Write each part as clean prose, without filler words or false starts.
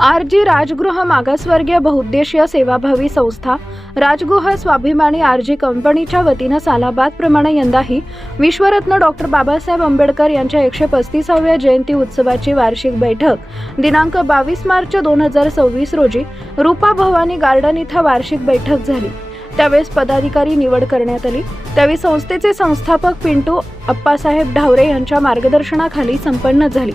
RG Rajgriha मागासवर्गीय बहुउद्देशीय सेवाभावी संस्था राजगृह स्वाभिमानी आरजी कंपनीच्या वतीनं सालाबादप्रमाणे यंदाही विश्वरत्न डॉक्टर बाबासाहेब आंबेडकर यांच्या 135व्या जयंती उत्सवाची वार्षिक बैठक दिनांक 22 मार्च 2026 रोजी रूपा भवानी गार्डन इथं वार्षिक बैठक झाली। त्यावेळेस पदाधिकारी निवड करण्यात आली। त्यावेळी संस्थेचे संस्थापक पिंटू अप्पासाहेब ढावरे यांच्या मार्गदर्शनाखाली संपन्न झाली।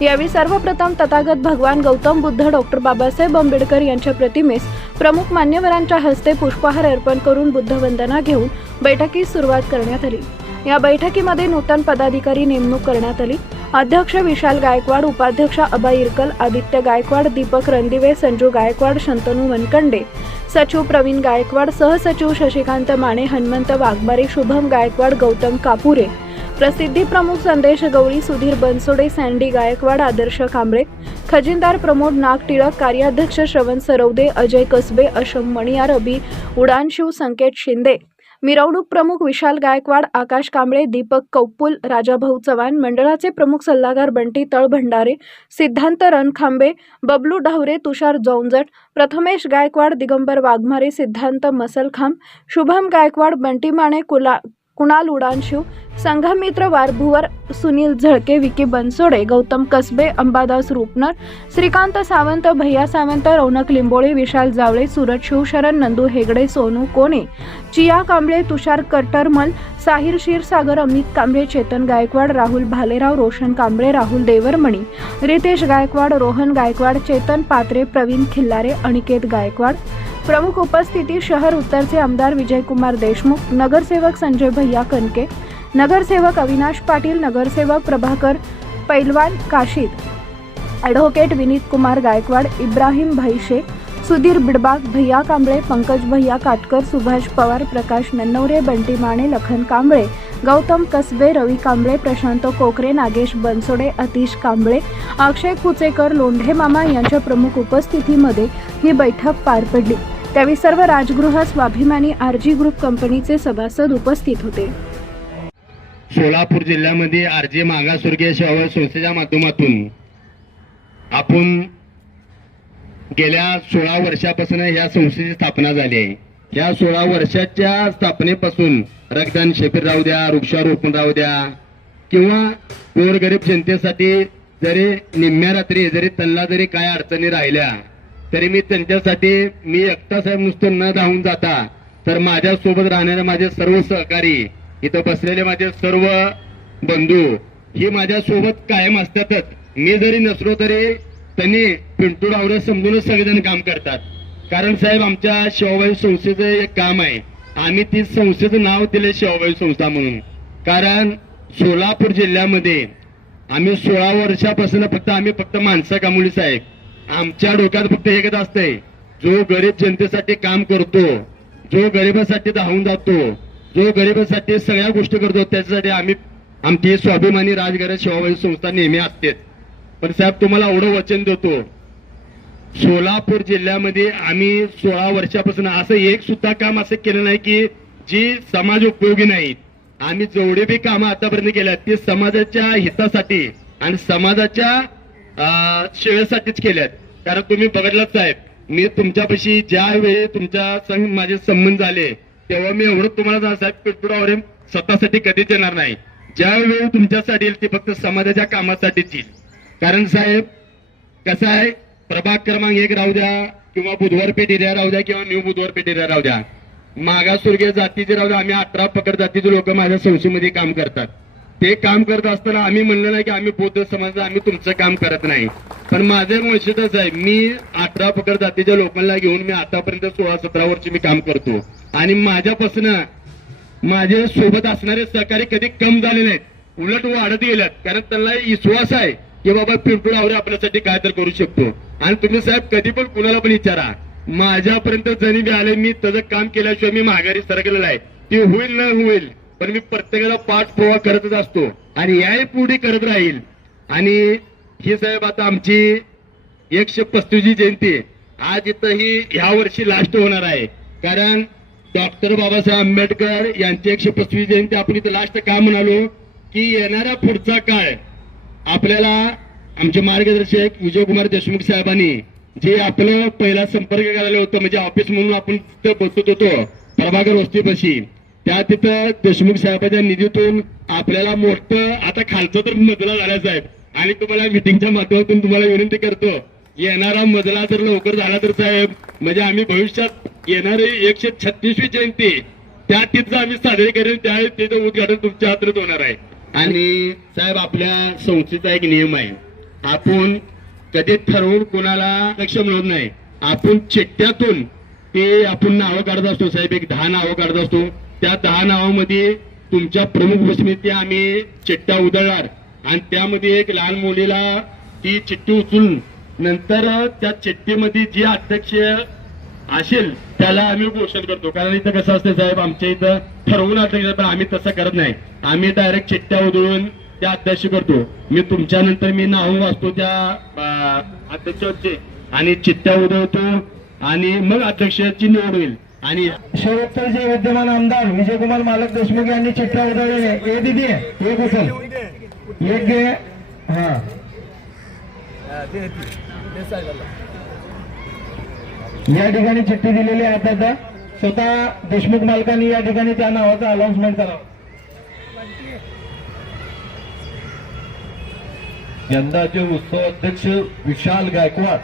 यावेळी सर्वप्रथम तथागत भगवान गौतम बुद्ध डॉक्टर बाबासाहेब आंबेडकर यांच्या प्रतिमेस प्रमुख मान्यवरांच्या हस्ते पुष्पहार अर्पण करून बुद्धवंदना घेऊन बैठकीस सुरुवात करण्यात आली। या बैठकीमध्ये नूतन पदाधिकारी नेमणूक करण्यात आली। अध्यक्ष विशाल गायकवाड, उपाध्यक्ष अबा इरकल, आदित्य गायकवाड, दीपक रणदिवे, संजू गायकवाड, शंतनू वनकंडे, सचिव प्रवीण गायकवाड, सहसचिव शशिकांत माने, हनुमंत वाघमारे, शुभम गायकवाड, गौतम कापुरे, प्रसिद्धी प्रमुख संदेश गवळी, सुधीर बनसोडे, सँडी गायकवाड, आदर्श कांबळे, खजिनदार प्रमोद नाग टिळक, कार्याध्यक्ष श्रवण सरवदे, अजय कसबे, अशम मणियार, अबी उडानशिव, संकेत शिंदे, मिरवणूक प्रमुख विशाल गायकवाड, आकाश कांबळे, दीपक कौपुल, राजाभाऊ चव्हाण, मंडळाचे प्रमुख सल्लागार बंटी तळभंडारे, सिद्धांत रणखांबे, बबलू ढावरे, तुषार जौंजट, प्रथमेश गायकवाड, दिगंबर वाघमारे, सिद्धांत मसलखांब, शुभम गायकवाड, बंटी माने, कुणाल उडानशिव, संघमित्र वारभुवर, सुनील झळके, विकी बनसोडे, गौतम कसबे, अंबादास रूपनर, श्रीकांत सावंत, भैया सावंत, रौनक लिंबोळे, विशाल जावळे, सूरज शिवशरण, नंदू हेगडे, सोनू कोणे, चिया कांबळे, तुषार कटरमल, साहिर क्षीरसागर, अमित कांबळे, चेतन गायकवाड, राहुल भालेराव, रोशन कांबळे, राहुल देवरमणी, रितेश गायकवाड, रोहन गायकवाड, चेतन पात्रे, प्रवीण खिल्लारे, अनिकेत गायकवाड। प्रमुख उपस्थिती शहर उत्तरचे आमदार विजयकुमार देशमुख, नगरसेवक संजय भैया कनके, नगरसेवक अविनाश पाटील, नगरसेवक प्रभाकर पैलवान काशीद, ॲडव्होकेट विनीत कुमार गायकवाड, इब्राहिम भाईशे, सुधीर बिडबाग, भैया कांबळे, पंकज भैया काटकर, सुभाष पवार, प्रकाश नन्नवरे, बंटी माने, लखन कांबळे, गौतम कसबे, रवी कांबळे, प्रशांत कोकरे, नागेश बनसोडे, अतिश कांबळे, अक्षय कुचेकर, लोंढे मामा यांच्या प्रमुख उपस्थितीमध्ये ही बैठक पार पडली। त्यावेळी सर्व राजगृह स्वाभिमानी आरजी ग्रुप कंपनीचे सभासद उपस्थित होते। सोलापूर जिल्ह्यामध्ये आरजी मागासवर्गीय सेवा संस्थेच्या माध्यमातून आपण गेल्या 16 वर्षापासून या संस्थेची स्थापना झाली आहे। या 16 वर्षाच्या स्थापनेपासून रक्तदान शिबिर राहू द्या, वृक्षारोपण राहू द्या किंवा गोरगरीब जनतेसाठी जरी निम्म्या रात्री जरी त्यांना जरी काय अडचणी राहिल्या तरी मी त्यांच्यासाठी मी एकटा साहेब नुसतं न धावून जाता तर माझ्या सोबत राहणारे माझे सर्व सहकारी, इथं बसलेले माझे सर्व बंधू ही माझ्या सोबत कायम असतातच। मी जरी नसलो तरी त्यांनी पिंटू ढावरे समजूनच सगळेजण काम करतात। कारण साहेब आमच्या सेवाभावी संस्थेचं एक काम आहे, आम्ही ती संस्थेचं नाव दिले सेवाभावी संस्था म्हणून। कारण सोलापूर जिल्ह्यामध्ये आम्ही 16 वर्षापासून फक्त माणसं कमवली साहेब। आमच्या डोक्यात फक्त एकच असतंय, जो गरीब जनतेसाठी काम करतो, जो गरिबासाठी धावून जातो, जो गरिबासाठी सगळ्या गोष्टी करतो, त्याच्यासाठी आम्ही आमची स्वाभिमानी राजगृह सेवाभावी संस्था नेहमी असते। पण साहेब तुम्हाला एवढं वचन देतो, सोलापूर जिल्ह्यामध्ये आम्ही 16 वर्षापासून असं एक सुद्धा काम असं केलं नाही की जी समाज उपयोगी नाहीत। आम्ही जेवढे बी कामं आतापर्यंत केल्यात ते समाजाच्या हितासाठी आणि समाजाच्या सेवेसाठीच केल्यात। कारण तुम्ही बघितलं साहेब, मी तुमच्यापाशी ज्या वेळी तुमच्या संग माझे संबंध झाले तेव्हा मी एवढं तुम्हाला साहेब पिंटू ढावरे स्वतःसाठी कधीच येणार नाही। ज्या वेळी तुमच्यासाठी येईल ते फक्त समाजाच्या कामासाठीच येईल। कारण साहेब कसं आहे, प्रभाग क्रमांक 1 राहू द्या किंवा बुधवार पेठ एरिया राहू द्या किंवा न्यू बुधवार पेठ एरिया राहू द्या, मागासवर्गीय जातीचे राहू द्या, आम्ही 18 पकड जातीचे लोक माझ्या संस्थेमध्ये काम करतात। ते काम करत असताना आम्ही म्हणलं नाही की आम्ही बौद्ध समाज आम्ही तुमचं काम करत नाही, पण माझे वैशिष्ट्यच आहे, मी 18 पकड जातीच्या लोकांना घेऊन मी आतापर्यंत 16-17 वर्ष मी काम करतो आणि माझ्यापासून माझे सोबत असणारे सहकारी कधी कम झाले नाहीत, उलट वाढत गेल्यात। कारण त्यांना विश्वास आहे की बाबा पिंटू ढावरे आपल्यासाठी काय तर करू शकतो। आणि तुम्ही साहेब कधी पण कुणाला पण विचारा, माझ्यापर्यंत जणी बी आले, मी त्याचं काम केल्याशिवाय मी माघारी सरकलेला आहे। ते होईल न होईल पण मी प्रत्येकाला पाठपुरावा करतच असतो आणि याही पुढे करत राहील। आणि ही साहेब आता आमची 135वी जयंती आज इथं ही ह्या वर्षी लास्ट होणार आहे। कारण डॉक्टर बाबासाहेब आंबेडकर यांची 135वी जयंती आपण इथं लास्ट का म्हणालो की येणारा पुढचा काळ आपल्याला आमचे मार्गदर्शक विजयकुमार देशमुख साहेबांनी जे आपलं पहिला संपर्क करायला होतं म्हणजे ऑफिस म्हणून आपण तिथं बसत होतो प्रभाकर वस्तीपाशी, त्या तिथं देशमुख साहेबांच्या निधीतून आपल्याला मोठं आता खालचं तर मजला झाला साहेब, आणि तुम्हाला मिटिंगच्या माध्यमातून तुम्हाला विनंती करतो, येणारा मजला जर लवकर झाला तर साहेब म्हणजे आम्ही भविष्यात येणारी 136वी जयंती त्या तिथं आम्ही साजरी करेन, त्यावेळी त्याचं उद्घाटन तुमच्या हातात होणार आहे. आणि साहेब आपल्या संस्थेचा एक नियम आहे, आपण कधी ठरवून कोणाला लक्ष मिळत नाही, आपण चिठ्ठ्यातून ते आपण नावं काढत असतो साहेब, एक 10 नावं काढत असतो, त्या 10 नावामध्ये तुमच्या प्रमुख उपसमिती आम्ही चिठ्ठ्या उधळणार आणि त्यामध्ये एक लहान मुलीला ती चिठ्ठी उचलून नंतर त्या चिठ्ठीमध्ये जे अध्यक्ष असेल त्याला आम्ही घोषणा करतो. कारण इथं कसं असतं साहेब, आमच्या इथं ठरवून अध्यक्ष, पण आम्ही तसं करत नाही, आम्ही डायरेक्ट चिठ्ठ्या उधळून त्या अध्यक्ष करतो. मी तुमच्या नंतर मी नाव वाचतो त्या अध्यक्षाचे आणि चिठ्ठ्या उधळतो आणि मग अध्यक्षाची निवड होईल. आणि शेवटचे विद्यमान आमदार विजयकुमार मालक देशमुख यांनी चिठ्ठ्या उधळलेल्या आहे. ए दिदी एक उचल, एक घे. हा या ठिकाणी चिठ्ठी दिलेली आहे. आता स्वतः देशमुख मालकांनी या ठिकाणी त्या नावाचं अनाउन्समेंट करावं. यंदाचे उत्सव अध्यक्ष विशाल गायकवाड.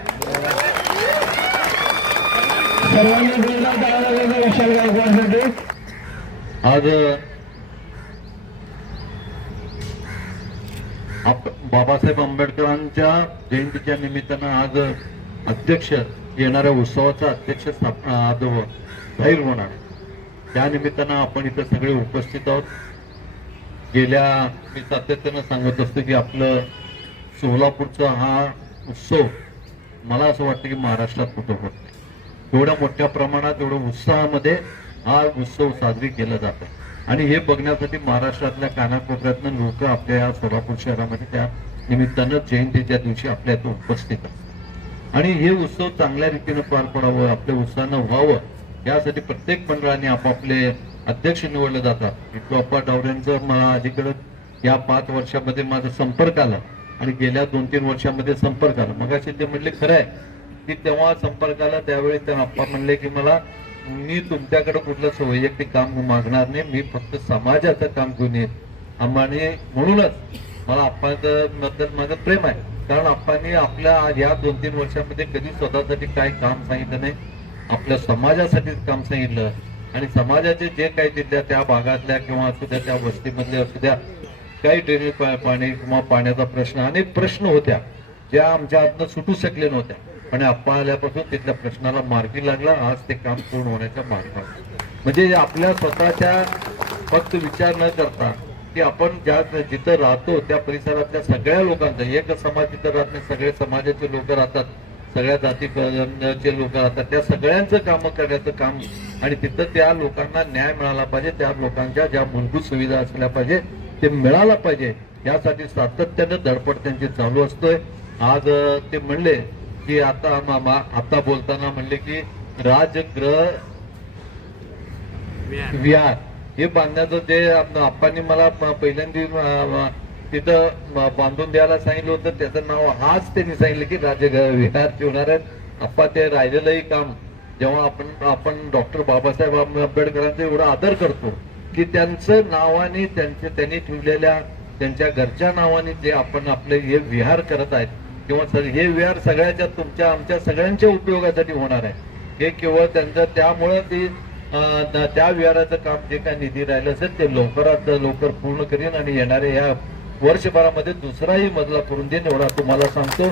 सर्वांनी जोरदार टाळ्या वाजवायच्या विशाल गायकवाडसाठी. आज बाबासाहेब आंबेडकरांच्या जयंतीच्या निमित्तानं आज अध्यक्ष येणाऱ्या उत्सवाचा अध्यक्ष आज जाहीर होणार. त्या निमित्तानं आपण इथं सगळे उपस्थित आहोत. मी सातत्यानं सांगत असतो की आपलं सोलापूरचा हा उत्सव मला असं वाटतं की महाराष्ट्रात कुठं होत नाही. एवढ्या मोठ्या प्रमाणात एवढ्या उत्साहामध्ये हा उत्सव साजरी केला जातो आणि हे बघण्यासाठी महाराष्ट्रातल्या कानाकोपऱ्यातनं लोक आपल्या या सोलापूर शहरामध्ये त्या निमित्तानं जयंतीच्या दिवशी आपल्या इथं उपस्थित असतात आणि हे उत्सव चांगल्या रीतीनं पार पडावं, आपल्या उत्साहानं व्हावं यासाठी प्रत्येक मंडळाने आपापले अध्यक्ष निवडले जातात. विठ्ठोप्पा डावरेंचं मला अलीकडे या 5 वर्षामध्ये माझा संपर्क आला आणि गेल्या 2-3 वर्षामध्ये संपर्क आला. मगाशी ते म्हणले खरं आहे की तेव्हा संपर्क आला त्यावेळी त्या आप्पा म्हणले की मी तुमच्याकडे कुठलं वैयक्तिक काम मागणार नाही, मी फक्त समाजाचं काम घेऊन येईन आणि म्हणूनच मला आप्पाबद्दल माझं प्रेम आहे. कारण आप्पांनी आपल्या या 2-3 वर्षामध्ये कधी स्वतःसाठी काय काम सांगितलं नाही, आपल्या समाजासाठीच काम सांगितलं आणि समाजाचे जे काही तिथल्या त्या भागातल्या किंवा असू द्या त्या वस्तीमधल्या असू द्या काही ड्रेनेज पाणी किंवा पाण्याचा प्रश्न अनेक प्रश्न होत्या ज्या आमच्या हातनं सुटू शकले नव्हत्या, पण आप्पा आल्यापासून तिथल्या प्रश्नाला मार्गी लागला. आज ते काम पूर्ण होण्याच्या मार्गावर म्हणजे आपल्या स्वतःच्या फक्त विचार न करता की आपण जिथं राहतो त्या परिसरातल्या सगळ्या लोकांचं, एक समाज तिथं राहत नाही, सगळे समाजाचे लोक राहतात, सगळ्या जातीचे लोक राहतात, त्या सगळ्यांचं काम करण्याचं काम आणि तिथं त्या लोकांना न्याय मिळाला पाहिजे, त्या लोकांच्या ज्या मूलभूत सुविधा असल्या पाहिजे ते मिळाला पाहिजे यासाठी सातत्यानं धडपड त्यांची चालू असतोय. आज ते म्हणले की आता बोलताना म्हणले की राजगृह विहार हे बांधण्याचं जे आप्पांनी मला पहिल्यांदा तिथं बांधून द्यायला सांगितलं होतं त्याचं नाव आज त्यांनी सांगितलं की राजगृह विहार ठेवणार आहेत. आप्पा ते राहिलेलंही काम जेव्हा आपण डॉक्टर बाबासाहेब आंबेडकरांचा एवढा आदर करतो की त्यांचं नावाने त्यांनी ठेवलेल्या त्यांच्या घरच्या नावाने जे आपण आपले हे विहार करत आहेत किंवा हे विहार सगळ्याच्या तुमच्या आमच्या सगळ्यांच्या उपयोगासाठी होणार आहे. हे केवळ त्यांचं त्यामुळं ती त्या विहाराचं काम जे काही निधी राहिलं असेल ते लवकरात लवकर पूर्ण करीन आणि येणाऱ्या या वर्षभरामध्ये दुसराही मजला करून देईन एवढा तुम्हाला सांगतो.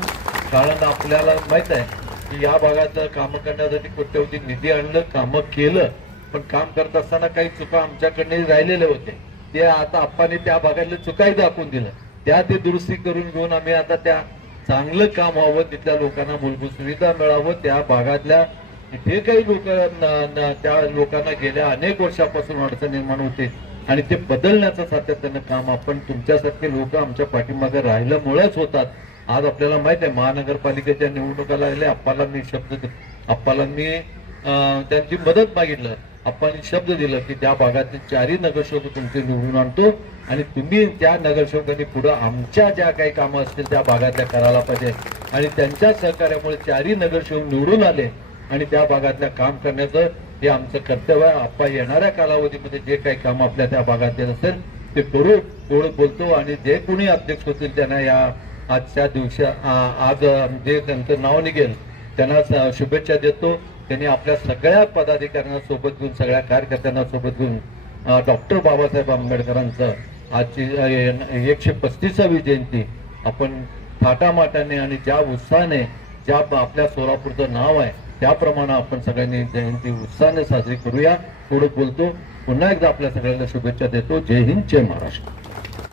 कारण आपल्याला माहित आहे की या भागात काम करण्यासाठी कोट्यवधी निधी आणलं, कामं केलं, पण काम करत असताना काही चुका आमच्याकडे राहिलेले होते ते आता आप्पांनी त्या भागातले चुकाही दाखवून दिलं, त्या ते दुरुस्ती करून घेऊन आम्ही आता त्या चांगलं काम व्हावं, तिथल्या लोकांना मूलभूत सुविधा मिळावं, त्या भागातल्या जे काही लोक त्या लोकांना गेल्या अनेक वर्षापासून अडचण निर्माण होते आणि ते बदलण्याचं सातत्यानं काम आपण तुमच्यासारखे लोक आमच्या पाठीमागे राहिल्यामुळेच होतात. आज आपल्याला माहित आहे महानगरपालिकेच्या निवडणुका लागल्या, आप्पाला मी त्यांची मदत मागितलं आपण शब्द दिलं की त्या भागातील 4ही नगरसेवक तुमचे निवडून आणतो आणि तुम्ही त्या नगरसेवकांनी पुढे आमच्या ज्या काही कामं असतील त्या भागातल्या करायला पाहिजे आणि त्यांच्या सहकार्यामुळे 4ही नगरसेवक निवडून आले आणि त्या भागातल्या काम करण्याचं हे आमचं कर्तव्य आहे. आपण येणाऱ्या कालावधीमध्ये जे काही काम आपल्या त्या भागातील असेल ते करू एवढं बोलतो आणि जे कोणी अध्यक्ष होतील त्यांना या आजच्या दिवशी आज जे त्यांचं नाव निघेल त्यांना शुभेच्छा देतो. त्यांनी आपल्या सगळ्या पदाधिकाऱ्यांना सोबत घेऊन सगळ्या कार्यकर्त्यांना सोबत घेऊन डॉक्टर बाबासाहेब आंबेडकरांचं आजची 135वी जयंती आपण थाटामाटाने आणि ज्या उत्साहाने ज्या आपल्या सोलापूरचं नाव आहे त्याप्रमाणे आपण सगळ्यांनी जयंती उत्साहाने साजरी करूया एवढं बोलतो. पुन्हा एकदा आपल्या सगळ्यांना शुभेच्छा देतो. जय हिंद, जय महाराष्ट्र.